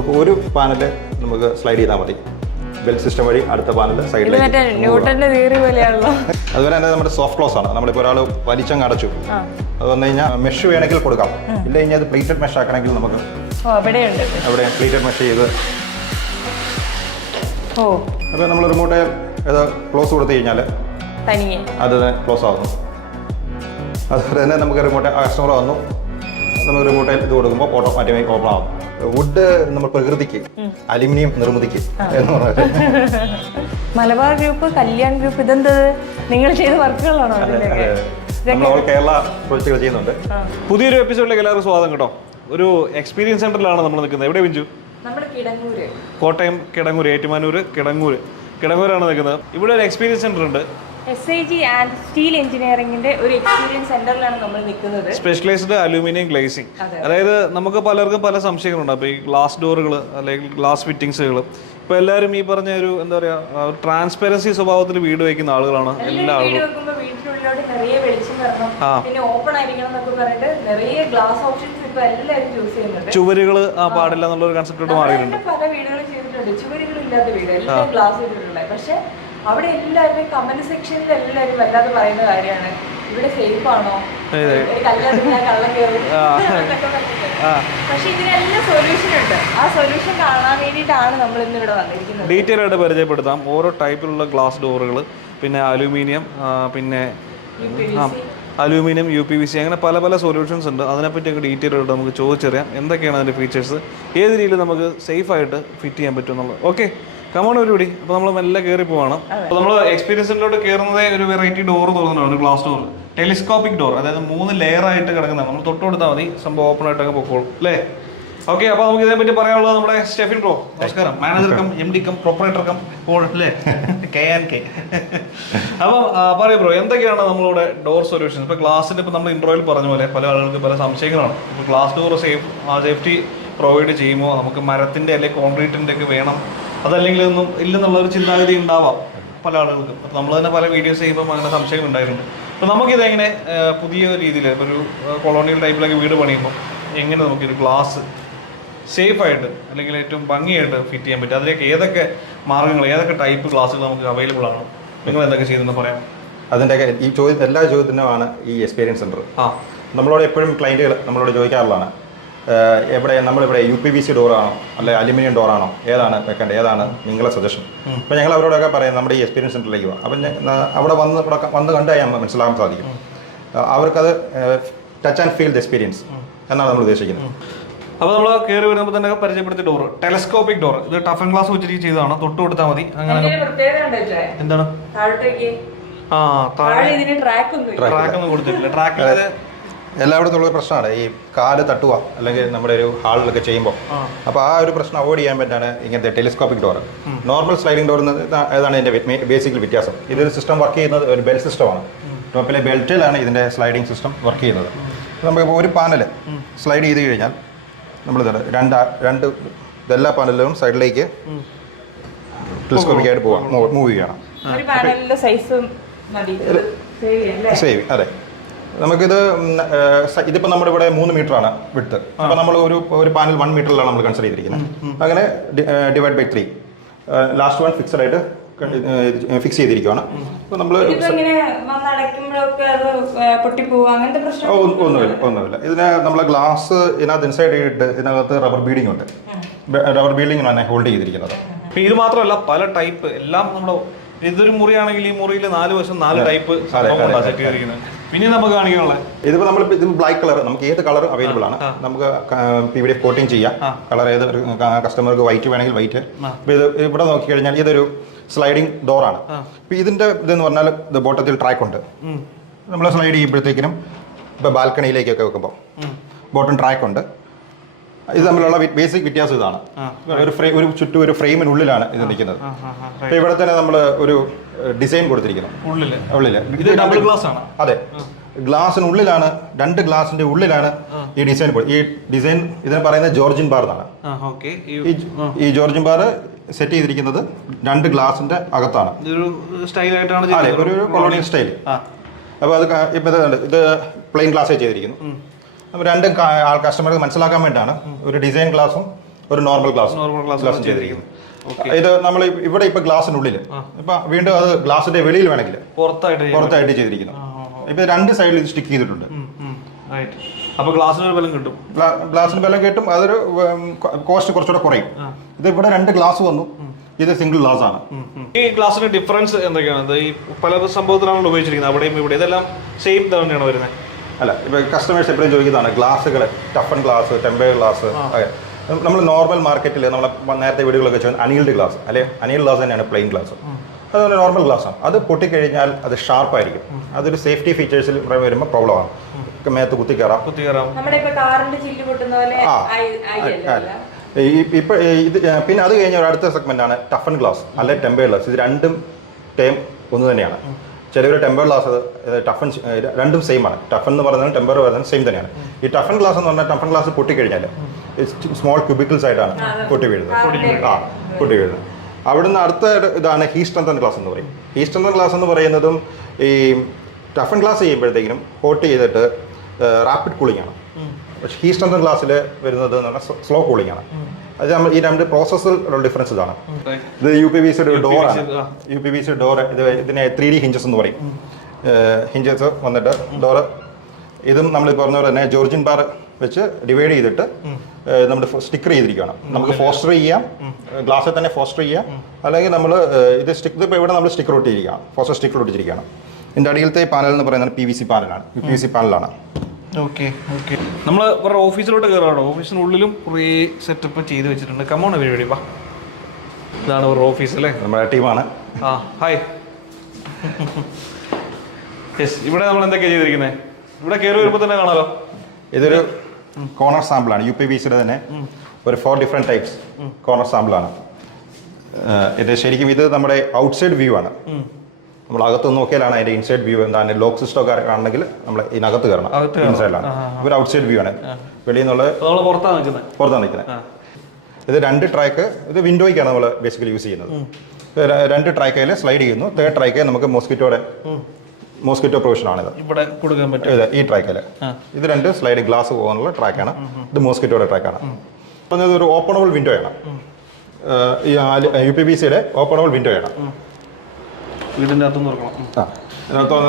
നമുക്ക് ഒരു പാനൽ നമുക്ക് സ്ലൈഡ് ചെയ്താൽ മതി. ബെൽറ്റ് സിസ്റ്റം വഴി അടുത്ത പാനൽ സൈഡിലേക്ക് അതുപോലെ തന്നെ നമ്മുടെ സോഫ്റ്റ് ക്ലോസ് ആണ്. നമ്മളിപ്പോൾ ഒരാൾ വലിച്ചങ്ങ് അടച്ചു അത് വന്നു കഴിഞ്ഞാൽ മെഷ് വേണമെങ്കിൽ കൊടുക്കാം. ഇല്ല കഴിഞ്ഞാൽ അത് പ്ലേറ്റഡ് മെഷ് ആക്കണമെങ്കിൽ നമുക്ക് അവിടെ പ്ലേറ്റഡ് മെഷ് ചെയ്ത് അപ്പോൾ നമ്മൾ റിമോട്ട് ഇത് ക്ലോസ് കൊടുത്തു കഴിഞ്ഞാൽ അത് ക്ലോസ് ആവുന്നു. അതുപോലെ തന്നെ നമുക്ക് റിമോട്ട് കസ്റ്റമർ വന്നു. നമുക്ക് റിമോട്ട് ഇത് കൊടുക്കുമ്പോൾ ഓട്ടോമാറ്റിക്കായി ഓപ്പൺ ആവും വുഡ് നമ്മൾ പ്രകൃതിക്ക് അലുമിനിയം നിർമ്മിതിക്ക് എന്ന് പറഞ്ഞത് മലബാർ ഗ്രൂപ്പ് കല്യാൺ ഗ്രൂപ്പ് ഇതെന്ത്? നിങ്ങൾ ചെയ്ത വർക്കുകളാണോ നമ്മൾ ഓൾ കേരള പ്രൊജക്റ്റുകൾ ചെയ്യുന്നുണ്ട്. പുതിയൊരു എപ്പിസോഡിലേക്ക് എല്ലാവർക്കും സ്വാഗതം കേട്ടോ. ഒരു എക്സ്പീരിയൻസ് സെന്ററിലാണ് നമ്മൾ നിൽക്കുന്നത്. എവിടെ ബിഞ്ചു? കോട്ടയം കിടങ്ങൂർ ഏറ്റുമാനൂർ കിടങ്ങൂർ കിടങ്ങൂരാണ് നിൽക്കുന്നത്. ഇവിടെ ഒരു എക്സ്പീരിയൻസ് സെന്റർ ഉണ്ട്. S I G and steel എഞ്ചിനീയറിംഗിന്റെ ഒരു എക്സ്പീരിയൻസ് സെന്ററിലാണ് നമ്മൾ നിൽക്കുന്നത്. സ്പെഷ്യലൈസ്ഡ് അലൂമിനിയം ഗ്ലേസിംഗ് അതായത് നമുക്ക് പലർക്കും പല സംശയങ്ങളുണ്ട്. അപ്പോൾ ഈ ഗ്ലാസ് ഡോറുകൾ അല്ലെങ്കിൽ ഗ്ലാസ് ഫിറ്റിംഗ്സുകൾ ഇപ്പോൾ എല്ലാവരും ഈ പറഞ്ഞ ഒരു എന്താ പറയുക ട്രാൻസ്പെറൻസി സ്വഭാവത്തിൽ വീട് വയ്ക്കുന്ന ആളുകളാണ് എല്ലാ ആളുകളും. ഇപ്പൊ ചുവരുകൾ ആ പാടില്ല എന്നുള്ളൊരു കൺസെപ്റ്റോട് മാറിയിട്ടുണ്ട്. പല വീടുകളും ചെയ്തിട്ടുണ്ട്. ചുവരുകളില്ലാത്ത വീട് എല്ലാം ഗ്ലാസ് പക്ഷെ അവിടെ എല്ലാവരും കമന്റ് സെക്ഷനിൽ എല്ലാവരും വല്ലാതെ പറയുന്ന കാര്യമാണ്. ഇവിടെ സേഫ് ആണോ? പക്ഷെ ഇതിനെല്ലാം സൊല്യൂഷൻ ഉണ്ട്. ആ സൊല്യൂഷൻ കാണാൻ വേണ്ടിയിട്ടാണ് നമ്മൾ ഇന്ന് ഇവിടെ വന്നിരിക്കുന്നത്. ഡീറ്റെയിൽ ആയിട്ട് പരിചയപ്പെടുത്താം. ഓരോ ടൈപ്പിലുള്ള ഗ്ലാസ് ഡോറുകൾ പിന്നെ അലൂമിനിയം പിന്നെ aluminium U P V C അങ്ങനെ പല പല സൊല്യൂഷൻസ് ഉണ്ട്. അതിനെപ്പറ്റിയൊക്കെ ഡീറ്റെയിൽ ആയിട്ട് നമുക്ക് ചോദിച്ചറിയാം. എന്തൊക്കെയാണ് അതിന്റെ ഫീച്ചേഴ്സ് ഏത് രീതിയിൽ നമുക്ക് സേഫായിട്ട് ഫിറ്റ് ചെയ്യാൻ പറ്റുമെന്നുള്ളത് ഓക്കെ കമോൺ ഒരുപടി. അപ്പോൾ നമ്മൾ മെല്ലെ കയറി പോവാണ്. അപ്പോൾ നമ്മൾ എക്സ്പീരിയൻസിലോട്ട് കയറുന്നതേ ഒരു വെറൈറ്റി ഡോർ തോന്നുന്നുണ്ട്. ഒരു ഗ്ലാസ് ഡോർ ടെലിസ്കോപ്പിക് ഡോർ അതായത് മൂന്ന് ലെയർ ആയിട്ട് കിടക്കുന്നതാണ്. നമ്മൾ തൊട്ട് കൊടുത്താൽ മതി. സംഭവം ഓപ്പൺ ആയിട്ട് അങ്ങ് പൊക്കോളും. അല്ലേ? ഓക്കെ അപ്പോൾ നമുക്ക് ഇതിനെ പറ്റി പറയാനുള്ളത് നമ്മുടെ സ്റ്റെഫിൻ ബ്രോ നമസ്കാരം. Manager cum M D cum proprietor cum ഇപ്പോൾ അല്ലേ? കെ ആൻഡ് കെ അപ്പം പറയാം ബ്രോ എന്തൊക്കെയാണ് നമ്മളിവിടെ ഡോർ സൊല്യൂഷൻസ് ഇപ്പോൾ ഗ്ലാസിന്റെ ഇപ്പോൾ നമ്മൾ ഇൻട്രോയിൽ പറഞ്ഞ പോലെ പല ആളുകൾക്ക് പല സംശയങ്ങളാണ്. ഇപ്പോൾ glass door safe safety provide ചെയ്യുമോ? നമുക്ക് മരത്തിന്റെ അല്ലെങ്കിൽ കോൺക്രീറ്റിന്റെ ഒക്കെ വേണം. അതല്ലെങ്കിൽ ഒന്നും ഇല്ലെന്നുള്ള ഒരു ചിന്താഗതി ഉണ്ടാവാം പല ആളുകൾക്കും. അപ്പോൾ നമ്മൾ തന്നെ പല വീഡിയോസ് ചെയ്യുമ്പോൾ അങ്ങനെ സംശയം ഉണ്ടായിരുന്നു അപ്പോൾ നമുക്കിതെങ്ങനെ എങ്ങനെ പുതിയ രീതിയിൽ ഇപ്പോൾ ഒരു കൊളോണിയൽ ടൈപ്പിലൊക്കെ വീട് പണിയുമ്പോൾ എങ്ങനെ നമുക്കൊരു ഗ്ലാസ് സേഫ് ആയിട്ട് അല്ലെങ്കിൽ ഏറ്റവും ഭംഗിയായിട്ട് ഫിറ്റ് ചെയ്യാൻ പറ്റും? അതിലേക്ക് ഏതൊക്കെ മാർഗങ്ങൾ ഏതൊക്കെ ടൈപ്പ് ഗ്ലാസ്സുകൾ നമുക്ക് അവൈലബിൾ ആണ്? നിങ്ങൾ എന്തൊക്കെ ചെയ്തെന്ന് പറയാം. അതിന്റെ ഈ ചോദ്യം എല്ലാ ചോദ്യത്തിനുമാണ് ഈ എക്സ്പീരിയൻസ് സെന്റർ ആ. നമ്മളോട് എപ്പോഴും ക്ലയന്റുകൾ നമ്മളോട് ചോദിക്കാറുള്ളതാണ്. എവിടെ നമ്മളിവിടെ യു പി വി സി ഡോറാണോ അല്ലെ അലുമിനിയം ഡോറാണോ ഏതാണ് വെക്കേണ്ടത് ഏതാണ് നിങ്ങളെ സജഷൻ അപ്പോൾ ഞങ്ങൾ അവരോടൊക്കെ പറയാം നമ്മുടെ ഈ എക്സ്പീരിയൻസ് സെന്ററിലേക്ക് പോകാം അപ്പം അവിടെ വന്ന് ഇവിടെ വന്ന് കണ്ടു കഴിഞ്ഞാൽ മനസ്സിലാക്കാൻ സാധിക്കും. അവർക്കത് touch and feel the experience എന്നാണ് നമ്മൾ ഉദ്ദേശിക്കുന്നത്. അപ്പോൾ നമ്മൾ കയറി വരുമ്പോൾ തന്നെ പരിചയപ്പെടുത്തിയ ഡോർ ടെലസ്കോപ്പിക് ഡോർ ഇത് ടഫൻ ഗ്ലാസ് വെച്ചിട്ട് ചെയ്തതാണ്. തൊട്ട് കൊടുത്താൽ മതി. അങ്ങനെ എന്താണ്? ആ താഴെ ട്രാക്ക് ഒന്നും കൊടുത്തിട്ടില്ല. ട്രാക്ക് ഒന്നും കൊടുത്തിട്ടില്ല എല്ലായിടത്തും ഉള്ള പ്രശ്നമാണ്. ഈ കാൽ തട്ടുക അല്ലെങ്കിൽ നമ്മുടെ ഒരു ഹാളിലൊക്കെ ചെയ്യുമ്പോൾ. അപ്പോൾ ആ ഒരു പ്രശ്നം അവോയ്ഡ് ചെയ്യാൻ പറ്റാണ് ഇങ്ങനത്തെ telescopic door normal sliding door ഏതാണ് ഇതിന്റെ ബേസിക്കൽ വ്യത്യാസം? ഇതൊരു സിസ്റ്റം വർക്ക് ചെയ്യുന്നത് ഒരു ബെൽറ്റ് സിസ്റ്റമാണ് ടോപ്പിലെ ബെൽറ്റിലാണ് ഇതിന്റെ സ്ലൈഡിംഗ് സിസ്റ്റം വർക്ക് ചെയ്യുന്നത്. നമുക്കിപ്പോൾ ഒരു പാനൽ സ്ലൈഡ് ചെയ്ത് കഴിഞ്ഞാൽ നമ്മൾ രണ്ട് രണ്ട് എല്ലാ പാനലിലും സൈഡിലേക്ക് ടെലിസ്കോപ്പിക് ആയിട്ട് പോവാം. മൂവ് ചെയ്യണം ഒരു പാനലിന്റെ സൈസ് മതി. സേവ് അല്ലേ? സേവ് അതെ. നമുക്കിത് ഇതിപ്പോ നമ്മുടെ ഇവിടെ മൂന്ന് മീറ്റർ ആണ് വിട്ട് അപ്പൊ നമ്മൾ ഒരു ഒരു പാനൽ വൺ മീറ്ററിലാണ് നമ്മൾ കൺസിഡർ ചെയ്തിരിക്കുന്നത്. അങ്ങനെ divide by three last one fixed ആയിട്ട് ഫിക്സ് ചെയ്തിരിക്കുവാണ്. അപ്പോൾ നമ്മൾ ഒന്നുമില്ല ഒന്നുമില്ല. ഇതിന് നമ്മളെ ഗ്ലാസ് ഇതിനകത്ത് ഇൻസൈഡ് ഇട്ട് ഇതിനകത്ത് റബ്ബർ ബീഡിംഗ് ഉണ്ട്. റബ്ബർ ബീഡിംഗ് ആണ് ഹോൾഡ് ചെയ്തിരിക്കുന്നത്. ഇത് മാത്രമല്ല പല ടൈപ്പ് എല്ലാം നമ്മുടെ ഇതൊരു മുറിയാണെങ്കിൽ ഈ മുറിയിൽ നാല് വശം നാല് ടൈപ്പ് സംഭവം സെറ്റ് ചെയ്തിരിക്കുന്നത്. പിന്നെ നമുക്ക് കാണിക്കാനുള്ളത്. ഇതിപ്പോ നമ്മൾ ഇത് ബ്ലാക്ക് കളർ നമുക്ക് ഏത് കളർ അവൈലബിൾ ആണ്? നമുക്ക് പി ഡി കോട്ടിങ് ചെയ്യാം. കളർ ഏത് കസ്റ്റമർക്ക് വൈറ്റ് വേണമെങ്കിൽ വൈറ്റ് ഇപ്പൊ ഇത് ഇവിടെ നോക്കിക്കഴിഞ്ഞാൽ ഇതൊരു സ്ലൈഡിംഗ് ഡോറാണ് ഇപ്പൊ ഇതിന്റെ ഇതെന്ന് പറഞ്ഞാൽ ഇത് ബോട്ടത്തിൽ ട്രാക്ക് ഉണ്ട്. നമ്മൾ സ്ലൈഡ് ചെയ്യുമ്പോഴത്തേക്കിനും ഇപ്പൊ ബാൽക്കണിയിലേക്കൊക്കെ വെക്കുമ്പോൾ ബോട്ടം ട്രാക്ക് ഉണ്ട്. ഇത് തമ്മിലുള്ള ബേസിക് വ്യത്യാസം ഇതാണ്. ഒരു ഫ്രെയിം ഒരു ചുറ്റും ഒരു ഫ്രെയിമിനുള്ളിലാണ് ഇത് നിൽക്കുന്നത്. അപ്പൊ ഇവിടെ തന്നെ നമ്മൾ ഒരു ഡിസൈൻ കൊടുത്തിരിക്കുന്നു. ഉള്ളിൽ. ഇത് ഡബിൾ ഗ്ലാസ് ആണ്. അതെ. ഗ്ലാസിനുള്ളിലാണ് രണ്ട് ഗ്ലാസിന്റെ ഉള്ളിലാണ് ഈ ഡിസൈൻ ഈ ഡിസൈൻ ഇതിനെ പറയുന്നത് ജോർജിൻ ബാർ എന്നാണ്. ഈ ജോർജിൻ ബാർ സെറ്റ് ചെയ്തിരിക്കുന്നത് രണ്ട് ഗ്ലാസിന്റെ അകത്താണ്. അതെ ഒരു കൊളോണിയൽ സ്റ്റൈൽ അപ്പൊ അപ്പോൾ അത് ഇപ്പൊ ഇത് പ്ലെയിൻ ഗ്ലാസ് ചെയ്തിരിക്കുന്നു. രണ്ട് ആൾ കസ്റ്റമർക്ക് മനസ്സിലാക്കാൻ വേണ്ടിയാണ്. ഒരു ഡിസൈൻ ഗ്ലാസും ഒരു normal glass normal class glass ചെയ്തിരിക്കുന്നത്. ഇത് നമ്മൾ ഇവിടെ ഇപ്പൊ ഗ്ലാസിനുള്ളിൽ ഇപ്പൊ വീണ്ടും അത് ഗ്ലാസിന്റെ വെളിയിൽ വേണമെങ്കിൽ പുറത്തായിട്ട് പുറത്തായിട്ട് ചെയ്തിരിക്കുന്നു. ഇപ്പൊ രണ്ട് സൈഡിൽ ഇത് സ്റ്റിക്ക് ചെയ്തിട്ടുണ്ട്. അപ്പൊ ഗ്ലാസിനൊരു ബലം കിട്ടും. ഗ്ലാസിന് ബലം കിട്ടും. അതൊരു കോസ്റ്റ് കുറച്ചുകൂടെ കുറയും. ഇത് ഇവിടെ രണ്ട് ഗ്ലാസ് വന്നു. ഇത് സിംഗിൾ ഗ്ലാസ് ആണ്. ഈ ഗ്ലാസിന്റെ ഡിഫറൻസ് എന്തൊക്കെയാണ്? ഈ പല സംഭവത്തിലാണ് ഉപയോഗിച്ചിരിക്കുന്നത്. അവിടെയും ഇവിടെ ഇതെല്ലാം സെയിം തന്നെയാണ് വരുന്നത്. അല്ല ഇപ്പൊ കസ്റ്റമേഴ്സ് എപ്പോഴും ചോദിക്കുന്നതാണ് ഗ്ലാസ്സുകൾ ടഫൻ ഗ്ലാസ് ടെമ്പർ ഗ്ലാസ് നമ്മൾ നോർമൽ മാർക്കറ്റിൽ നമ്മൾ നേരത്തെ വീടുകളൊക്കെ ചോദിച്ചാൽ അനീൽഡ് ഗ്ലാസ് അല്ലെ? അനീൽഡ് ഗ്ലാസ് തന്നെയാണ് പ്ലെയിൻ ഗ്ലാസ് അതുപോലെ നോർമൽ ഗ്ലാസ് ആണ്. അത് പൊട്ടിക്കഴിഞ്ഞാൽ അത് ഷാർപ്പായിരിക്കും അതൊരു സേഫ്റ്റി ഫീച്ചേഴ്സിൽ വരുമ്പോൾ പ്രോബ്ലമാണ് മേത്ത് കുത്തി കയറാം കുത്തി കയറാം നമ്മുടെ ഇപ്പൊ ഇത് പിന്നെ അത് കഴിഞ്ഞ ഒരു അടുത്ത സെഗ്മെന്റ് ആണ് ടഫൻ ഗ്ലാസ് അല്ലെ ടെമ്പർ ഗ്ലാസ് ഇത് രണ്ടും ടേം ഒന്ന് തന്നെയാണ്. ചിലവർ ടെമ്പർ ഗ്ലാസ് ടഫൻ രണ്ടും സെയിം ആണ്. ടഫൻ എന്ന് പറയുന്നത് ടെമ്പർ പറയുന്നത് സെയിം തന്നെയാണ്. ഈ ടഫൻ ഗ്ലാസ് എന്ന് പറഞ്ഞാൽ ടഫൻ ഗ്ലാസ് പൊട്ടിക്കഴിഞ്ഞാൽ സ്മോൾ ക്യൂബിക്കിൾസ് ആയിട്ടാണ് പൊട്ടി വീഴുന്നത്. ആ പൊട്ടി വീഴുന്നത്. അവിടുന്ന് അടുത്ത ഇതാണ് ഹീ ഗ്ലാസ് എന്ന് പറയും. ഹീ ഗ്ലാസ് എന്ന് പറയുന്നതും ഈ ടഫൻ ഗ്ലാസ് ചെയ്യുമ്പോഴത്തേക്കിനും ഹോട്ട് ചെയ്തിട്ട് റാപ്പിഡ് കൂളിംഗ് ആണ്. പക്ഷേ ഹീ ഗ്ലാസ്സിൽ വരുന്നത് എന്ന് പറഞ്ഞാൽ സ്ലോ കൂളിംഗ് ആണ്. അത് നമ്മൾ ഈ രണ്ട് പ്രോസസ്സിലുള്ള ഡിഫറൻസ് ഇതാണ്. ഇത് യു പി വി സിയുടെ ഡോറാണ്. U P V C door ഇത് ഇതിനെ ത്രീ ഡി ഹിഞ്ചസ് എന്ന് പറയും. ഹിഞ്ചസ് വന്നിട്ട് ഡോറ് ഇതും നമ്മൾ പറഞ്ഞ പോലെ തന്നെ ജോർജിൻ ബാർ വെച്ച് ഡിവൈഡ് ചെയ്തിട്ട് നമ്മൾ സ്റ്റിക്കർ ചെയ്തിരിക്കുകയാണ്. നമുക്ക് ഫോസ്റ്റർ ചെയ്യാം. ഗ്ലാസ്സിൽ തന്നെ ഫോസ്റ്റർ ചെയ്യാം. അല്ലെങ്കിൽ നമ്മൾ ഇത് സ്റ്റിക്ക് ഇപ്പോൾ ഇവിടെ നമ്മൾ സ്റ്റിക്കർ ഒട്ടിയിരിക്കുകയാണ്. ഫോസ്റ്റർ സ്റ്റിക്കർ ഒട്ടിച്ചിരിക്കുകയാണ്. ഇതിന്റെ അടിയിലത്തെ പാനൽ എന്ന് പറയുന്നത് പി വി സി പാനലാണ് പി വി സി പാനലാണ് ഓക്കെ ഓക്കെ. നമ്മൾ ഇവരുടെ ഓഫീസിലോട്ട് കയറാണോ ഓഫീസിനുള്ളിലും കുറേ സെറ്റപ്പ് ചെയ്ത് വെച്ചിട്ടുണ്ട്. കമോൺ പരിപാടി വാ. ഇതാണ് ഇവരുടെ ഓഫീസ് അല്ലേ? നമ്മുടെ ടീമാണ്. ആ ഹായ് യെസ് ഇവിടെ നമ്മൾ എന്തൊക്കെയാണ് ചെയ്തിരിക്കുന്നത് ഇവിടെ കയറി വരുമ്പോൾ തന്നെ കാണാലോ? ഇതൊരു കോർണർ സാമ്പിളാണ് യു പി ബി സിയുടെ തന്നെ ഒരു ഫോർ ഡിഫറെന്റ് ടൈപ്സ് കോർണർ സാമ്പിളാണ് ഇത് ശരിക്കും ഇത് നമ്മുടെ ഔട്ട്സൈഡ് വ്യൂ ആണ്. നമ്മൾ അകത്ത് നോക്കിയാലാണ് അതിന്റെ ഇൻസൈഡ് വ്യൂ എന്താണ് ലോക്ക് സിസ്റ്റം ഒക്കെ ആണെങ്കിൽ നമ്മൾ ഇതിനകത്ത് കയറണം. ഇൻസൈഡിലാണ് ഇവർ ഔട്ട്സൈഡ് വ്യൂ ആണ്. വെളിയിൽ നിന്നുള്ള പുറത്താണ് നിൽക്കുന്നത് പുറത്താണ് നിൽക്കുന്നത് ഇത് രണ്ട് ട്രാക്ക് ഇത് വിൻഡോയ്ക്കാണ് നമ്മൾ ബേസിക്കലി യൂസ് ചെയ്യുന്നത്. രണ്ട് ട്രാക്കയിൽ സ്ലൈഡ് ചെയ്യുന്നു. തേർഡ് ട്രാക്ക് നമുക്ക് മോസ്കിറ്റോടെ മോസ്കിറ്റോ പ്രൊവിഷനാണിത് ഇവിടെ കൊടുക്കാൻ പറ്റും. ഈ ട്രാക്കിൽ ഇത് രണ്ട് സ്ലൈഡ് ഗ്ലാസ് പോകാനുള്ള ട്രാക്കാണ് ഇത് മോസ്കിറ്റോയുടെ ട്രാക്കാണ് അപ്പം ഇത് ഒരു ഓപ്പണബിൾ വിൻഡോയാണ് ആണ്. ഈ യു പി ബി സിയുടെ ഓപ്പണബിൾ വിൻഡോയാണ് വീടിന്റെ അകത്ത് തുറക്കണം. ആ. ഇതിനകത്ത്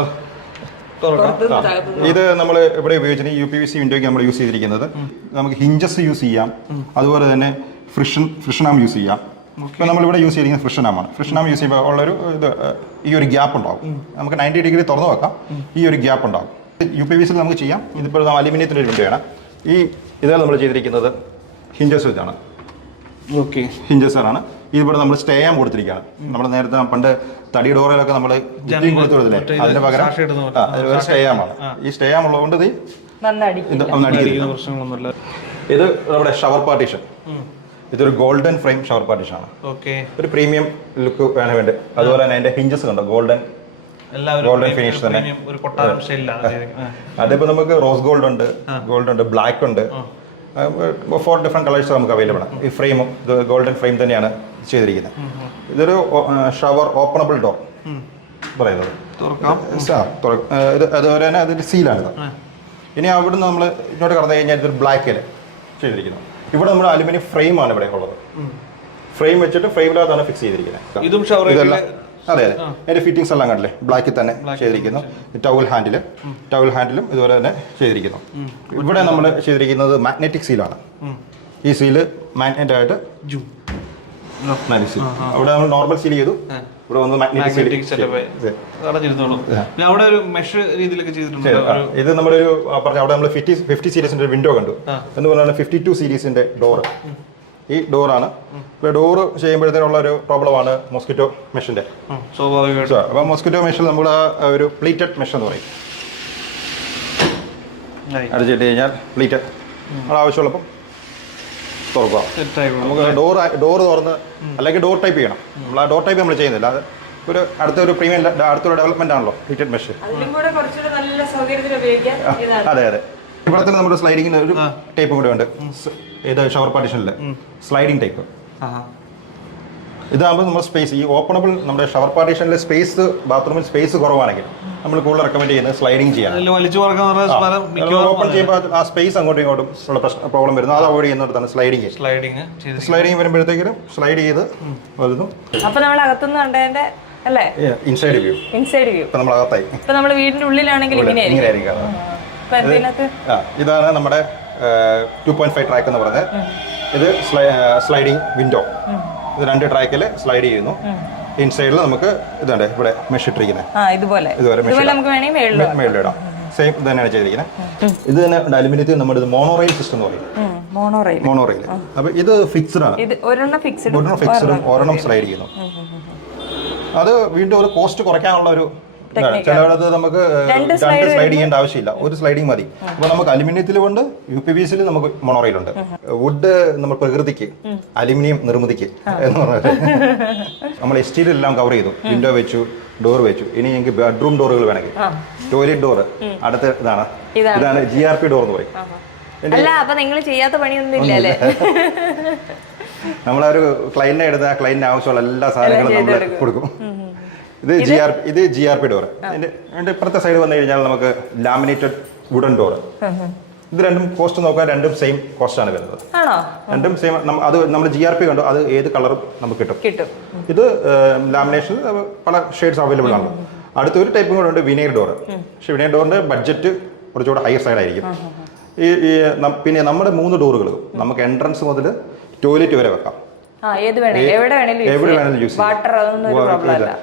ഇത് നമ്മൾ ഇവിടെ ഉപയോഗിച്ചിട്ട് യു പി വി സി വിൻഡോയ്ക്ക് നമ്മൾ യൂസ് ചെയ്തിരിക്കുന്നത്. നമുക്ക് ഹിഞ്ചസ് യൂസ് ചെയ്യാം. അതുപോലെ തന്നെ ഫ്രിഷൻ ഫ്രിഷനാം യൂസ് ചെയ്യാം. ഇപ്പം നമ്മളിവിടെ യൂസ് ചെയ്തിരിക്കുന്നത് ഫ്രിഷനാമാണ് ഫ്രിഷനാം യൂസ് ചെയ്യുമ്പോൾ ഉള്ളൊരു ഇത് ഈ ഒരു ഗ്യാപ്പ് ഉണ്ടാകും നമുക്ക് നയന്റി ഡിഗ്രി തുറന്നു വെക്കാം ഈ ഒരു ഗ്യാപ്പ് ഉണ്ടാകും യു പി വി സിയിൽ നമുക്ക് ചെയ്യാം. ഇതിപ്പോൾ അലുമിനിയത്തിന്റെ ഒരു വിൻഡോയാണ് ഈ ഇതാണ് നമ്മൾ ചെയ്തിരിക്കുന്നത്. ഹിഞ്ചസ് വെച്ചാണ്. ഓക്കെ. ഹിഞ്ചസ് ആണ് ഇതിവിടെ നമ്മൾ സ്റ്റേ ചെയ്യാൻ കൊടുത്തിരിക്കുകയാണ്. നമ്മൾ നേരത്തെ പണ്ട് തടി ഡോറയിലൊക്കെ നമ്മൾ കൊടുത്തു കൊടുത്തില്ലേ അതിന് പകരം സ്റ്റേ ചെയ്യാമാണ് ഈ സ്റ്റേ ചെയ്യാമുള്ളതുകൊണ്ട് ഇത് ഇത് നമ്മുടെ ഷവർ പാർട്ടീഷൻ. ഇതൊരു ഗോൾഡൻ ഫ്രെയിം ഷവർ പാർട്ടീഷൻ ആണ് ഒരു പ്രീമിയം ലുക്ക് വേണം വേണ്ടി. അതുപോലെ തന്നെ അതിന്റെ ഹിഞ്ചസ് കണ്ടോ? ഗോൾഡൻ ഗോൾഡൻ ഫിനിഷ് തന്നെ. അതിപ്പോ നമുക്ക് റോസ് ഗോൾഡ് ഉണ്ട് ഗോൾഡ് ഉണ്ട് ബ്ലാക്ക് ഉണ്ട് ഫോർ ഡിഫറെന്റ് കളേഴ്സ് നമുക്ക് അവൈലബിൾ ആണ് ഈ ഫ്രെയിമും ഇത് ഗോൾഡൻ ഫ്രെയിം തന്നെയാണ് ചെയ്തിരിക്കുന്നത്. ഇതൊരു ഷവർ ഓപ്പണബിൾ ഡോർ പറയുന്നത്. ഇത് അതുപോലെ തന്നെ അതിന്റെ സീലാണിത് ഇനി അവിടുന്ന് നമ്മൾ ഇങ്ങോട്ട് കടന്നു കഴിഞ്ഞാൽ ഇതൊരു ബ്ലാക്കിൽ ചെയ്തിരിക്കുന്നു. ഇവിടെ നമ്മൾ അലുമിനിയം ഫ്രെയിം ആണ് ഇവിടെ ഉള്ളത്. ഫ്രെയിം വെച്ചിട്ട് ഫ്രെയിമിനകത്താണ് ഫിക്സ് ചെയ്തിരിക്കുന്നത്. ഇതും ഷവർ അതെ അതെ. അതിന്റെ ഫിറ്റിംഗ്സ് എല്ലാം കണ്ടില്ലേ? ബ്ലാക്കിൽ തന്നെ ചെയ്തിരിക്കുന്നു. ടവൽ ഹാൻഡിൽ ടവൽ ഹാൻഡിലും ഇതുപോലെ തന്നെ ചെയ്തിരിക്കുന്നു. ഇവിടെ നമ്മൾ ചെയ്തിരിക്കുന്നത് മാഗ്നറ്റിക് സീലാണ് ഈ സീൽ മാഗ്നറ്റ് ആയിട്ട് അവിടെ നമ്മൾ നോർമൽ സീൽ ചെയ്തു. ഇവിടെ വന്ന് മാഗ്നറ്റിക് അവിടെ ഒരു മെഷ് രീതിയിലൊക്കെ ചെയ്തിട്ടുണ്ട് ഇത് നമ്മുടെ ഒരു പറഞ്ഞ അവിടെ നമ്മൾ ഫിഫ്റ്റി ഫിഫ്റ്റി സീരീസിന്റെ വിൻഡോ കണ്ടു. എന്ന് പറഞ്ഞാൽ ഫിഫ്റ്റി ടു സീരീസിന്റെ ഡോറ് ഈ ഡോറാണ്. ഡോറ് ചെയ്യുമ്പോഴത്തേനുള്ള ഒരു പ്രോബ്ലമാണ് മോസ്കിറ്റോ മെഷിന്റെ സ്വാഭാവികമായിട്ടും. അപ്പോൾ മോസ്കിറ്റോ മെഷീൻ നമ്മൾ ഒരു പ്ലീറ്റഡ് മെഷീൻ എന്ന് പറയും. അടിച്ചിട്ട് കഴിഞ്ഞാൽ പ്ലീറ്റഡ്. നമ്മൾ ആവശ്യമുള്ളപ്പം തുറക്കുക. നമുക്ക് ഡോർ ഡോർ തുറന്ന് അല്ലെങ്കിൽ ഡോർ ടൈപ്പ് ചെയ്യണം. നമ്മൾ ആ ഡോർ ടൈപ്പ് നമ്മൾ ചെയ്യുന്നില്ല. അത് ഒരു അടുത്തൊരു പ്രീമിയം അടുത്തൊരു ഡെവലപ്മെന്റ് ആണല്ലോ പ്ലീറ്റഡ് മെഷ്. അതിലും നല്ല സൗകര്യത്തിൽ ഉപയോഗിക്കാൻ അതെ അതെ. ഇവിടെ തന്നെ നമ്മുടെ സ്ലൈഡിങ്ങിന് ഒരു ടൈപ്പും കൂടെ ഉണ്ട്. ഏത് ഷവർ പാർട്ടീഷനിൽ സ്ലൈഡിങ് ടൈപ്പ്. ഇതാകുമ്പോൾ നമ്മുടെ സ്പേസ് ഈ ഓപ്പണബിൾ നമ്മുടെ ഷവർ പാർട്ടീഷനിലെ സ്പേസ് ബാത്റൂമിൽ സ്പേസ് കുറവാണെങ്കിൽ നമ്മൾ കൂടുതൽ റെക്കമെൻഡ് ചെയ്യുന്നത് സ്ലൈഡിങ് ചെയ്യാം ഓപ്പൺ ചെയ്യുമ്പോൾ ആ സ്പേസ് അങ്ങോട്ടും ഇങ്ങോട്ടും ഉള്ള പ്രശ്നം പ്രോബ്ലം വരുന്നു. അത് അവോയ്ഡ് ചെയ്യുന്നിടത്താണ് സ്ലൈഡിങ് സ്ലൈഡിങ് ചെയ്ത് സ്ലൈഡിങ് വരുമ്പോഴത്തേക്കും സ്ലൈഡ് ചെയ്ത് വരുന്നു. അപ്പൊ നമ്മൾ അകത്തുനിന്ന് കണ്ടതിന്റെ അല്ലേ? ഇൻസൈഡ് വ്യൂ ഇൻസൈഡ് വ്യൂ ഇപ്പം നമ്മൾ അകത്തായി ഇപ്പൊ നമ്മൾ വീടിന്റെ ഉള്ളിലാണെങ്കിൽ ഇങ്ങനെയായിരിക്കും. ഇതാണ് നമ്മുടെ ടു പോയിന്റ് ഫൈവ് ട്രാക്ക് എന്ന് പറഞ്ഞത്. ഇത് സ്ലൈഡിങ് വിൻഡോ ഇത് രണ്ട് ട്രാക്കിൽ സ്ലൈഡ് ചെയ്യുന്നു. ഇൻസൈഡിൽ നമുക്ക് ഇതുണ്ട് ഇവിടെ മെഷ് ഇട്ടിരിക്കുന്നത്. ഇതുപോലെ. ഇതുപോലെ മേളിലിടാം സെയിം തന്നെയാണ് ചെയ്തിരിക്കുന്നത്. ഇത് തന്നെ അലുമിനിയത്തിൽ നമ്മുടെ മോണോറെയിൽ സിസ്റ്റം എന്ന് പറയും. മോണോറെയിൽ മോണോറെയിൽ അപ്പൊ ഇത് ഫിക്സ്ഡ് ആണ്. ഒരെണ്ണം ഫിക്സ്ഡ് ഒരെണ്ണം സ്ലൈഡ് ചെയ്യുന്നു. അത് വീണ്ടും ഒരു കോസ്റ്റ് കുറയ്ക്കാനുള്ള ഒരു. ചിലയിടത്ത് നമുക്ക് രണ്ട് സ്ലൈഡ് ചെയ്യേണ്ട ആവശ്യമില്ല. ഒരു സ്ലൈഡിങ് മതി. അപ്പൊ നമുക്ക് അലുമിനിയത്തിൽ കൊണ്ട് യു പി ബി സിയിൽ നമുക്ക് മൊണോറയിലുണ്ട് വുഡ് നമ്മൾ പ്രകൃതിക്ക് അലുമിനിയം നിർമ്മിതിക്ക് എന്ന് പറഞ്ഞത് നമ്മൾ എസ്റ്റീൽ എല്ലാം കവർ ചെയ്തു. വിൻഡോ വെച്ചു ഡോർ വെച്ചു. ഇനി എനിക്ക് ബെഡ്റൂം ഡോറുകൾ വേണമെങ്കിൽ. ടോയ്ലറ്റ് ഡോർ അടുത്ത ഇതാണ്. ഇതാണ്. ജി ആർ പി ഡോർ എന്ന് പറയും. അല്ല അപ്പൊ നിങ്ങൾ ചെയ്യാത്ത പണിയൊന്നും ഇല്ലല്ലേ നമ്മളൊരു ക്ലയന്റിനെ എടുത്ത് ആ ക്ലയന്റിന് ആവശ്യമുള്ള എല്ലാ സാധനങ്ങളും നമ്മൾ കൊടുക്കും. ഇത് ജി ആർ ഇത് ജി ആർ പി ഡോർ അതിന്റെ ഇപ്പുറത്തെ സൈഡ് വന്നു കഴിഞ്ഞാൽ നമുക്ക് ലാമിനേറ്റഡ് വുഡൻ ഡോർ ഇത് രണ്ടും കോസ്റ്റ് നോക്കാൻ രണ്ടും സെയിം കോസ്റ്റ് ആണ് വരുന്നത്. രണ്ടും സെയിം അത് നമ്മൾ ജി ആർ പി കണ്ടു അത് ഏത് കളറും നമുക്ക് കിട്ടും. ഇത് ലാമിനേഷൻ പല ഷെയ്ഡ്സ് അവൈലബിൾ ആണ്. അടുത്ത ഒരു ടൈപ്പും കൂടെ ഉണ്ട് വിനയർ ഡോർ പക്ഷെ വിനയർ ഡോറിന്റെ ബഡ്ജറ്റ് കുറച്ചുകൂടെ ഹയർ സൈഡ് ആയിരിക്കും. ഈ പിന്നെ നമ്മുടെ മൂന്ന് ഡോറുകൾ നമുക്ക് എൻട്രൻസ് മുതൽ ടോയ്ലറ്റ് വരെ വെക്കാം. എവിടെ വേണേലും വേണമെങ്കിലും യൂസ്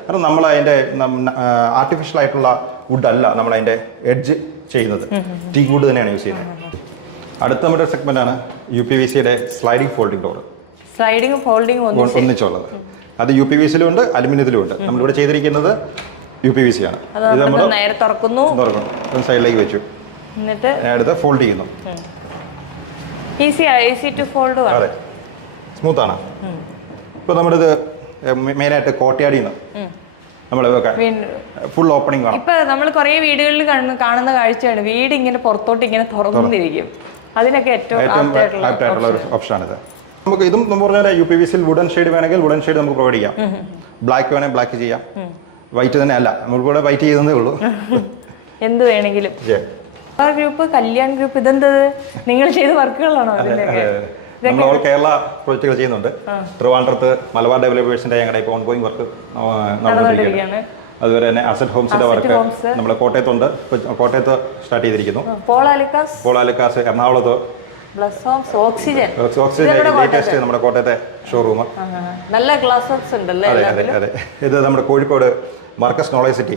കാരണം നമ്മൾ അതിന്റെ ആർട്ടിഫിഷ്യൽ ആയിട്ടുള്ള വുഡ് അല്ല നമ്മൾ അതിന്റെ എഡ്ജ് ചെയ്യുന്നത് ടീ വുഡ് തന്നെയാണ് യൂസ് ചെയ്യുന്നത്. അടുത്ത നമ്മുടെ സെഗ്മെന്റ് ആണ് യു പി വി സിയുടെ sliding folding door sliding folding ഒന്നും ഒന്നിച്ചുള്ളത്. അത് യു പി വി സിയിലും ഉണ്ട് അലുമിനിയത്തിലും ഉണ്ട്. നമ്മളിവിടെ ചെയ്തിരിക്കുന്നത് യു പി വി സി ആണ്. ഇത് നമ്മൾ നേരെ തുറക്കുന്നു. തുറക്കണം സൈഡിലേക്ക് വെച്ചു. എന്നിട്ട് അടുത്ത് ഫോൾഡ് ചെയ്യുന്നു. ഈസി ഈസി ടു ഫോൾഡ് അതെ. സ്മൂത്ത് ആണ് ഇപ്പോൾ നമ്മളിത് മെയിനായിട്ട് കോട്ടയാടി നമ്മൾ ഫുൾ ഓപ്പണിംഗ് കാണാം ഇപ്പൊ നമ്മൾ കുറെ വീടുകളിൽ കാണുന്ന കാഴ്ചയാണ്. വീട് ഇങ്ങനെ പുറത്തോട്ട് ഇങ്ങനെ തുറന്നിരിക്കും. അതിനൊക്കെ ഏറ്റവും ഏറ്റവും ആയിട്ടുള്ള ഒരു ഓപ്ഷനാണിത്. നമുക്ക് ഇതും നമ്മൾ പറഞ്ഞാൽ യു പി വി സിയിൽ വുഡൻ ഷെയ്ഡ് വേണമെങ്കിൽ വുഡൻ ഷെയ്ഡ് നമുക്ക് പ്രൊവൈഡ് ചെയ്യാം. ബ്ലാക്ക് വേണമെങ്കിൽ ബ്ലാക്ക് ചെയ്യാം. വൈറ്റ് തന്നെ അല്ല. നമ്മൾ നമ്മളിവിടെ വൈറ്റ് ചെയ്യുന്നതേ ഉള്ളൂ. എന്ത് വേണമെങ്കിലും. ഗ്രൂപ്പ് കല്യാൺ ഗ്രൂപ്പ് ഇതെന്തത് നിങ്ങൾ ചെയ്ത വർക്കുകളാണോ നമ്മൾ ഓൾ കേരള പ്രോജക്റ്റുകൾ ചെയ്യുന്നുണ്ട്. ട്രിവാൻഡ്രത്ത് മലബാർ ഡെവലപ്പേഴ്സിന്റെ ഞങ്ങളുടെ ഇപ്പോൾ ഓൺഗോയിങ് വർക്ക് നടന്നുകൊണ്ടിരിക്കുകയാണ്. അതുപോലെ തന്നെ അസറ്റ് ഹോംസിന്റെ വർക്ക് നമ്മൾ നമ്മൾ കോട്ടയത്തുണ്ട്. കോട്ടയത്ത് സ്റ്റാർട്ട് ചെയ്തിരിക്കുന്നു. പോളാലിക്കാസ് എറണാകുളത്ത്. ഓക്സിജൻ ലേറ്റസ്റ്റ് നമ്മുടെ കോട്ടയത്തെ ഷോറൂം നല്ല ഗ്ലാസ് അതെ അതെ അതെ. ഇത് നമ്മുടെ കോഴിക്കോട് മർക്കസ് നോളജ് സിറ്റി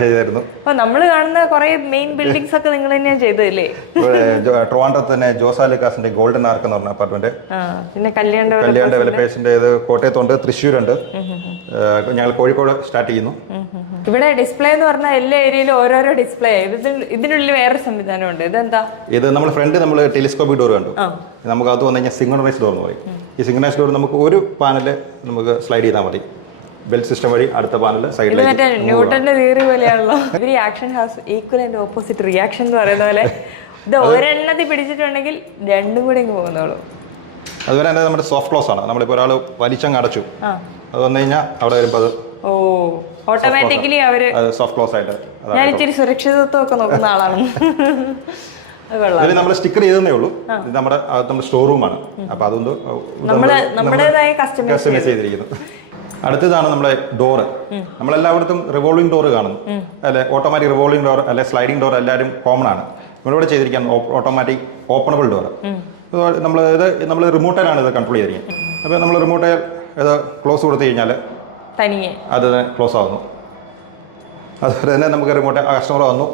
ചെയ്തായിരുന്നു അപ്പൊ നമ്മൾ കാണുന്ന കുറെ മെയിൻ ബിൽഡിങ്സ് ഒക്കെ നിങ്ങൾ തന്നെയാണ് ചെയ്തതല്ലേ? ട്രിവാൻഡ്രത്ത് തന്നെ ജോസാലിക്കാസിന്റെ ഗോൾഡൻ ആർക്ക് എന്ന് പറഞ്ഞ അപ്പാർട്ട്മെന്റ് പിന്നെ കല്യാണ ഡെവലപ്പേഴ്സിന്റെ ഇത് കോട്ടയത്തുണ്ട് തൃശ്ശൂരുണ്ട്. ഞങ്ങൾ കോഴിക്കോട് സ്റ്റാർട്ട് ചെയ്യുന്നു. ഇവിടെ ഡിസ്പ്ലേ എന്ന് പറഞ്ഞാൽ എല്ലാ ഏരിയയിലും ഓരോരോ ഡിസ്പ്ലേ ഇതിനുള്ളിൽ വേറെ സംവിധാനമുണ്ട് ഇതെന്താ? ഇത് നമ്മൾ ഫ്രണ്ട് നമ്മൾ ടെലിസ്കോപ്പിക് ഡോർ കണ്ടു. നമുക്ക് അത് വന്നു കഴിഞ്ഞാൽ സിംഗണൈസ് ഡോർ എന്ന് പറയും. ഈ സിംഗണൈസ് ഡോർ നമുക്ക് ഒരു പാനൽ നമുക്ക് സ്ലൈഡ് ചെയ്താൽ മതി. ബെൽ സിസ്റ്റം വഴി അടുത്ത പാനൽ സൈഡിലേക്ക് ന്യൂട്ടന്റെ theory പോലെയാണല്ലോ. Every action has equal and opposite reaction എന്ന് പറയുന്ന പോലെ ഇത് ഒരെണ്ണത്തിൽ പിടിച്ചിട്ടുണ്ടെങ്കിൽ രണ്ടും കൂടെ ഇങ്ങ് പോകുന്നോളൂ. അതുപോലെ തന്നെ നമ്മുടെ സോഫ്റ്റ് ക്ലോസ് ആണ്. നമ്മളിപ്പോൾ ഒരാൾ വലിച്ചങ്ങ് അടച്ചു. അത് വന്നു കഴിഞ്ഞാൽ അവിടെ വരുമ്പോൾ അത് ഓ ഓട്ടോമാറ്റിക്കലി അവർ സോഫ്റ്റ് ക്ലോസ് ആയിട്ട് ഞാൻ ഇച്ചിരി സുരക്ഷിതത്വം ഒക്കെ നോക്കുന്ന ആളാണ്. അത് നമ്മൾ സ്റ്റിക്കർ ചെയ്തേ ഉള്ളൂ. ഇത് നമ്മുടെ നമ്മുടെ സ്റ്റോർ റൂമാണ് അപ്പൊ അതുകൊണ്ട് കസ്റ്റമൈസ് ചെയ്തിരിക്കുന്നു. അടുത്തതാണ് നമ്മളെ ഡോറ് നമ്മളെല്ലായിടത്തും റിവോൾവിംഗ് ഡോർ കാണുന്നു. അല്ലെ ഓട്ടോമാറ്റിക് റിവോൾവിംഗ് ഡോർ അല്ലെ സ്ലൈഡിംഗ് ഡോർ എല്ലാവരും കോമൺ ആണ്. നമ്മളിവിടെ ചെയ്തിരിക്കുന്നത് ഓട്ടോമാറ്റിക് ഓപ്പണബിൾ ഡോർ നമ്മൾ ഇത് നമ്മൾ റിമോട്ടിലാണ് ഇത് കൺട്രോൾ ചെയ്തിരിക്കുന്നത്. അപ്പോൾ നമ്മൾ റിമോട്ട് ഇത് ക്ലോസ് കൊടുത്തു കഴിഞ്ഞാൽ തനിയെ. അത് ക്ലോസ് ആവുന്നു. അതുപോലെ തന്നെ നമുക്ക് റിമോട്ട് കസ്റ്റമർ വന്നു.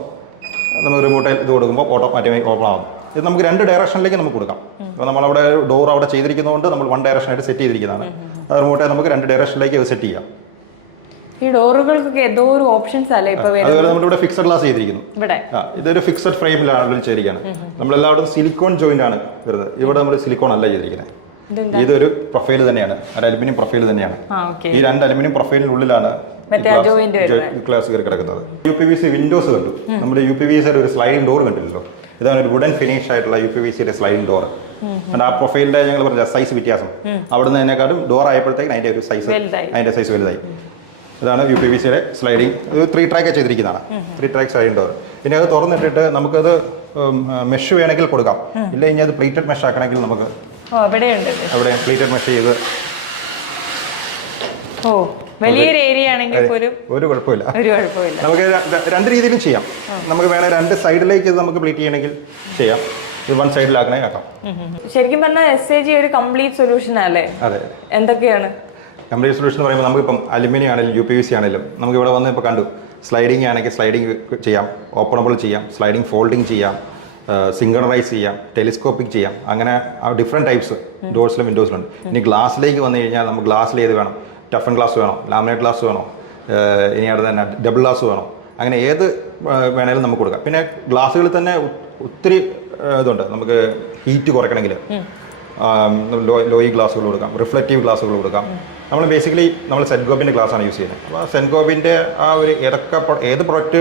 നമുക്ക് റിമോട്ടിൽ ഇത് കൊടുക്കുമ്പോൾ ഓട്ടോമാറ്റിക് ഓപ്പൺ ആകും ഇത് നമുക്ക് രണ്ട് ഡയറക്ഷനിലേക്ക് നമുക്ക് കൊടുക്കാം. അപ്പോൾ നമ്മളവിടെ ഡോർ അവിടെ ചെയ്തിരിക്കുന്നതുകൊണ്ട് നമ്മൾ വൺ ഡയറക്ഷനായിട്ട് സെറ്റ് ചെയ്തിരിക്കുന്നതാണ്. അത് റിമോട്ടെ നമുക്ക് രണ്ട് ഡയറക്ഷനിലേക്ക് സെറ്റ് ചെയ്യാം. ഈ ഡോറുകൾക്കൊക്കെ ഏതോ ഒരു ഓപ്ഷൻസ് അല്ലേ ഇപ്പൊ അതുപോലെ നമ്മളിവിടെ ഫിക്സഡ് ഗ്ലാസ് ചെയ്തിരിക്കുന്നു. ഇവിടെ. ആ ഇതൊരു ഫിക്സഡ് ഫ്രെയിമിലാണ് ചെയ്തിരിക്കുകയാണ് നമ്മളെല്ലാവരും സിലിക്കോൺ ജോയിന്റ് ആണ് വരുന്നത്. ഇവിടെ നമ്മൾ സിലിക്കോൺ അല്ല ചെയ്തിരിക്കുന്നത് ഇതൊരു പ്രൊഫൈൽ തന്നെയാണ്. ഒരു അലുമിനിയം പ്രൊഫൈൽ തന്നെയാണ്. ആ ഓക്കേ ഈ രണ്ട് അലുമിനിയം പ്രൊഫൈലിനുള്ളിലാണ് ഗ്ലാസ് കയറി കിടക്കുന്നത് U P V C windows കണ്ടു. നമ്മുടെ യു പി വി സിയുടെ ഒരു സ്ലൈഡിംഗ് ഡോർ കണ്ടില്ലല്ലോ ഇതാണ് ഒരു വുഡൻ ഫിനിഷ് ആയിട്ടുള്ള യു പി വി സിയുടെ സ്ലൈഡിംഗ് ഡോർ ആ പ്രൊഫൈലിന്റെ ഞങ്ങൾ പറഞ്ഞ സൈസ് വ്യത്യാസം. അവിടുന്ന് അതിനെക്കാട്ടും ഡോർ ആയപ്പോഴത്തേക്ക് അതിന്റെ ഒരു സൈസ് അതിന്റെ സൈസ് വലുതായി. ഇതാണ് യു പി വി സിയുടെ സ്ലൈഡിങ് ഇത് ത്രീ ട്രാക്ക് ചെയ്തിരിക്കുന്നതാണ്. ത്രീ ട്രാക്ക് സ്ലൈഡിംഗ് ഡോർ പിന്നെ അത് തുറന്നിട്ടിട്ട് നമുക്കത് മെഷ് വേണമെങ്കിൽ കൊടുക്കാം. ഇല്ല ഇനി അത് പ്ലീറ്റഡ് മെഷ് ആക്കണമെങ്കിൽ നമുക്ക്. അവിടെ പ്ലീറ്റഡ് മെഷ് ചെയ്ത് ഓ വലിയൊരു ഏരിയ ആണെങ്കിൽ ഒരു കുഴപ്പമില്ല. നമുക്ക് രണ്ട് രീതിയിലും ചെയ്യാം. നമുക്ക് വേണേൽ രണ്ട് സൈഡിലേക്ക് നമുക്ക് പ്ലീറ്റ് ചെയ്യണമെങ്കിൽ ചെയ്യാം. ഇത് വൺ സൈഡിലാക്കണേ ആക്കാം. ശരിക്കും പറഞ്ഞാൽ എസ് എ ജി ഒരു കംപ്ലീറ്റ് സൊല്യൂഷൻ അല്ലേ? അതെ. എന്തൊക്കെയാണ്? കംപ്ലീറ്റ് സൊല്യൂഷൻ എന്ന് പറയുമ്പോൾ നമുക്കിപ്പം അലുമിനിയം ആണെങ്കിലും യു പി വി സി ആണെങ്കിലും നമുക്ക് ഇവിടെ വന്ന് ഇപ്പോൾ കണ്ടു. സ്ലൈഡിങ് ആണെങ്കിൽ സ്ലൈഡിങ് ചെയ്യാം ഓപ്പണബിൾ ചെയ്യാം സ്ലൈഡിങ് ഫോൾഡിങ് ചെയ്യാം സിംഗണറൈസ് ചെയ്യാം ടെലിസ്കോപ്പിക് ചെയ്യാം. അങ്ങനെ ഡിഫറെന്റ് ടൈപ്സ് ഡോർസിലും വിൻഡോസിലുണ്ട് ഇനി ഗ്ലാസ്സിലേക്ക് വന്നു കഴിഞ്ഞാൽ നമുക്ക് ഗ്ലാസ്സിൽ ഏത് വേണം? ടഫൻ ഗ്ലാസ് വേണോ? ലാമിനേറ്റ് ഗ്ലാസ് വേണോ? ഇനി അവിടെ തന്നെ ഡബിൾ ഗ്ലാസ് വേണോ? അങ്ങനെ ഏത് വേണേലും നമുക്ക് കൊടുക്കാം. പിന്നെ ഗ്ലാസ്സുകളിൽ തന്നെ ഒത്തിരി ഇതുണ്ട്. നമുക്ക് ഹീറ്റ് കുറയ്ക്കണമെങ്കിൽ ലോയി ഗ്ലാസ്സുകൾ കൊടുക്കാം റിഫ്ലക്റ്റീവ് ഗ്ലാസ്സുകൾ കൊടുക്കാം. നമ്മൾ ബേസിക്കലി നമ്മൾ സെൻഗോബിന്റെ ഗ്ലാസ്സാണ് യൂസ് ചെയ്യുന്നത്. അപ്പോൾ സെൻഗോബിന്റെ ആ ഒരു ഏതൊക്കെ ഏത് പ്രൊഡക്റ്റ്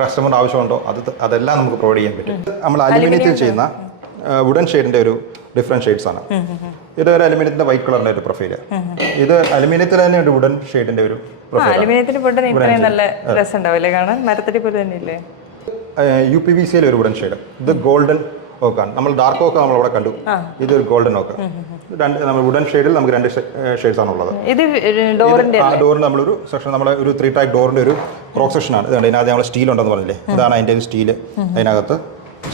കസ്റ്റമർ ആവശ്യമുണ്ടോ അത് അതെല്ലാം നമുക്ക് പ്രൊവൈഡ് ചെയ്യാൻ പറ്റും. നമ്മൾ അലുമിനിയത്തിൽ ചെയ്യുന്ന വുഡൻ ഷെയ്ഡിന്റെ ഒരു ഡിഫറെന്റ് ഷെയ്ഡ്സ് ആണ് ഇത് ഒരു അലുമിനിയത്തിന്റെ വൈറ്റ് കളറിന്റെ ഒരു പ്രൊഫൈൽ ഇത് അലുമിനിയത്തിൽ തന്നെ ഒരു വുഡൻ ഷെയ്ഡിന്റെ ഒരു പ്രൊഫൈൽ അലുമിനിയത്തിന് നല്ല രസം ഉണ്ടാവില്ലേ കാണാൻ? മരത്തടി പോലെ തന്നെ ഇല്ലേ യു പി വി സിയിലെ ഒരു വുഡൻ ഷെയ്ഡ് ഇത് ഗോൾഡൻ ഓക്കാണ് നമ്മൾ ഡാർക്ക് ഓക്ക് നമ്മൾ അവിടെ കണ്ടു. ഇതൊരു ഗോൾഡൻ ഓക്ക് രണ്ട് നമ്മൾ വുഡൻ ഷെയ്ഡിൽ നമുക്ക് രണ്ട് ഷെയ്ഡ്സ് ആണുള്ളത് ഇത് ഡോറിന്റെ നമ്മളൊരു സെക്ഷൻ നമ്മളെ ഒരു ത്രീ ടൈപ്പ് ഡോറിന്റെ ഒരു ക്രോസ് സെക്ഷൻ ആണ്. ഇതുണ്ട് ഇതിനകത്ത് നമ്മൾ സ്റ്റീൽ ഉണ്ടെന്ന് പറഞ്ഞില്ലേ? ഇതാണ് അതിന്റെ ഒരു സ്റ്റീൽ അതിനകത്ത്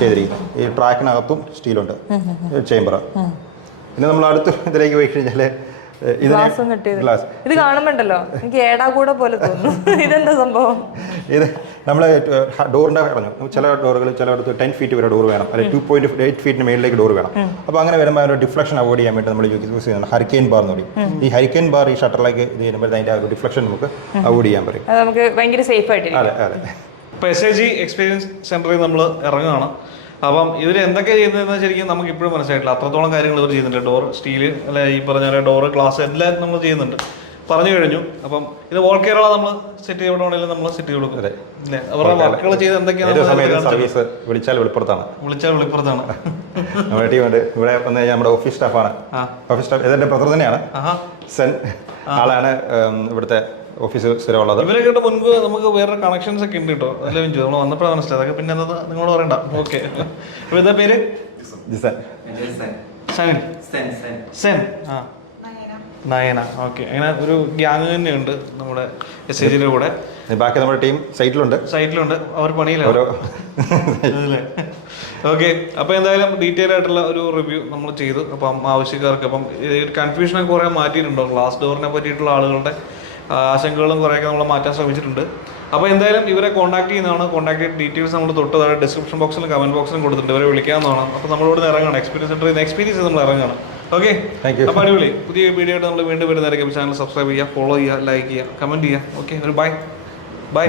ചെയ്തിരിക്കുന്നത്. ഈ ട്രാക്കിനകത്തും സ്റ്റീലുണ്ട് ചേംബർ പിന്നെ നമ്മൾ അടുത്ത് ഇതിലേക്ക് പോയി കഴിഞ്ഞാൽ ഇതിനെ ഗ്ലാസ് ഇത് കാണുമ്പോണ്ടല്ലോ? എനിക്ക് ഏടാ കൂടെ പോലെ തോന്നുന്നു. ഇതെന്താ സംഭവം? ഇത് നമ്മൾ ഡോറിന്റെ പറഞ്ഞു ചില ഡോറുകൾ ചിലയിടത്ത് ടെൻ ഫീറ്റ് വരെ ഡോർ വേണം. അല്ലെങ്കിൽ ടു പോയിന്റ് എയ്റ്റ് ഫീറ്റിന് മേളിലേക്ക് ഡോർ വേണം. അപ്പോൾ അങ്ങനെ വരുമ്പോൾ ഒരു ഡിഫ്ലക്ഷൻ അവോയ്ഡ് ചെയ്യാൻ വേണ്ടി നമ്മൾ യൂസ് ചെയ്യുന്നത് ഹരിക്കെയിൻ ബാർ എന്ന് പറയും. ഈ ഹരിക്കെയിൻ ബാർ ഈ ഷട്ടറിലേക്ക് ഇത് ചെയ്യുമ്പോൾ അതിന്റെ ആ ഒരു ഡിഫ്ലക്ഷൻ നമുക്ക് അവോയ്ഡ് ചെയ്യാൻ പറയും അത് നമുക്ക് ഭയങ്കര സേഫ് ആയിട്ടിരിക്കും. അതെ അതെ. ഇപ്പോൾ എസ് എ ജി എക്സ്പീരിയൻസ് സെന്ററിൽ നമ്മൾ ഇറങ്ങുകയാണ്. അപ്പം ഇവർ എന്തൊക്കെ ചെയ്യുന്നതെന്ന് ശരിക്കും നമുക്ക് ഇപ്പോഴും മനസ്സിലായിട്ടില്ല. അത്രത്തോളം കാര്യങ്ങൾ ഇവർ ചെയ്യുന്നുണ്ട്. ഡോർ സ്റ്റീൽ അല്ലെ ഈ പറഞ്ഞ ഡോർ ഡോറ് ഗ്ലാസ് എല്ലാം നമ്മൾ ചെയ്യുന്നുണ്ട്. പറഞ്ഞു കഴിഞ്ഞു. അപ്പം ഇത് ഓൾ കേരള നമ്മൾ സെറ്റ് ചെയ്യണമെങ്കിലും നമ്മൾ സെറ്റ് ചെയ്ത് കൊടുക്കും. അല്ലേ? അവരുടെ വർക്കുകൾ ചെയ്ത് എന്തൊക്കെയാണ് സർവീസ് വിളിച്ചാൽ വെളിപ്പുറത്താണ് വിളിച്ചാൽ വെളിപ്പുറത്താണ് നമ്മുടെ ടീമുണ്ട് ഇവിടെ വന്നു കഴിഞ്ഞാൽ നമ്മുടെ ഓഫീസ് സ്റ്റാഫാണ് ഓഫീസ് സ്റ്റാഫ് ഇതെന്റെ ബ്രദർ തന്നെയാണ്. ആഹാ. സെൻ ആളാണ് ഇവിടുത്തെ ഓഫീസ് സ്ഥിരമുള്ളത് ഇവരെ കേട്ട് മുൻപ് നമുക്ക് വേറെ കണക്ഷൻസ് ഒക്കെ ഉണ്ട് കേട്ടോ. അല്ല മിഞ്ചു നമ്മൾ വന്നപ്പോഴാണ് മനസ്സിലായത്. അതൊക്കെ പിന്നെ എന്താ നിങ്ങൾ പറയണ്ട. ഓക്കെ. അപ്പോൾ ഇതാ പേര് ജിസൻ സെൻ. സെൻ. ആ. നയന. ഓക്കെ. അങ്ങനെ ഒരു ഗ്യാങ് തന്നെയുണ്ട് നമ്മുടെ എസ് എ കൂടെ. ബാക്കി നമ്മുടെ ടീം സൈറ്റിലുണ്ട്. സൈറ്റിലുണ്ട്. അവർ പണിയിലാണ്. ഓക്കെ. അപ്പോൾ എന്തായാലും ഡീറ്റെയിൽ ആയിട്ടുള്ള ഒരു റിവ്യൂ നമ്മൾ ചെയ്തു. അപ്പം ആവശ്യക്കാർക്ക് അപ്പം കൺഫ്യൂഷനൊക്കെ കുറേ മാറ്റിയിട്ടുണ്ടോ? ഗ്ലാസ് ഡോറിനെ പറ്റിയിട്ടുള്ള ആളുകളുടെ ആശങ്കകളും കുറേയൊക്കെ നമ്മൾ മാറ്റാൻ ശ്രമിച്ചിട്ടുണ്ട്. അപ്പോൾ എന്തായാലും ഇവരെ കോൺടാക്ട് ചെയ്യുന്നതാണ്. കോൺടാക്ട് ഡീറ്റെയിൽസ് നമ്മൾ തൊട്ട് താഴെ ഡിസ്ക്രിപ്ഷൻ ബോക്സിലും കമന്റ് ബോക്സിലും കൊടുത്തിട്ടുണ്ട്. ഇവരെ വിളിക്കാവുന്നതാണ്. അപ്പോൾ നമ്മളോട് ഇറങ്ങണം എക്സ്പീരിയൻസ് സെന്ററിൽ നിന്ന് എക്സ്പീരിയൻസ് നമ്മൾ ഇറങ്ങണം ഓക്കെ താങ്ക് യു അപ്പോൾ അടിപൊളി. പുതിയ വീഡിയോ ആയിട്ട് നമ്മൾ വീണ്ടും വരുന്നതായിരിക്കും. ചാനൽ സബ്സ്ക്രൈബ് ചെയ്യുക ഫോളോ ചെയ്യുക ലൈക്ക് ചെയ്യുക കമന്റ് ചെയ്യുക. ഓക്കെ ഒരു ബൈ ബൈ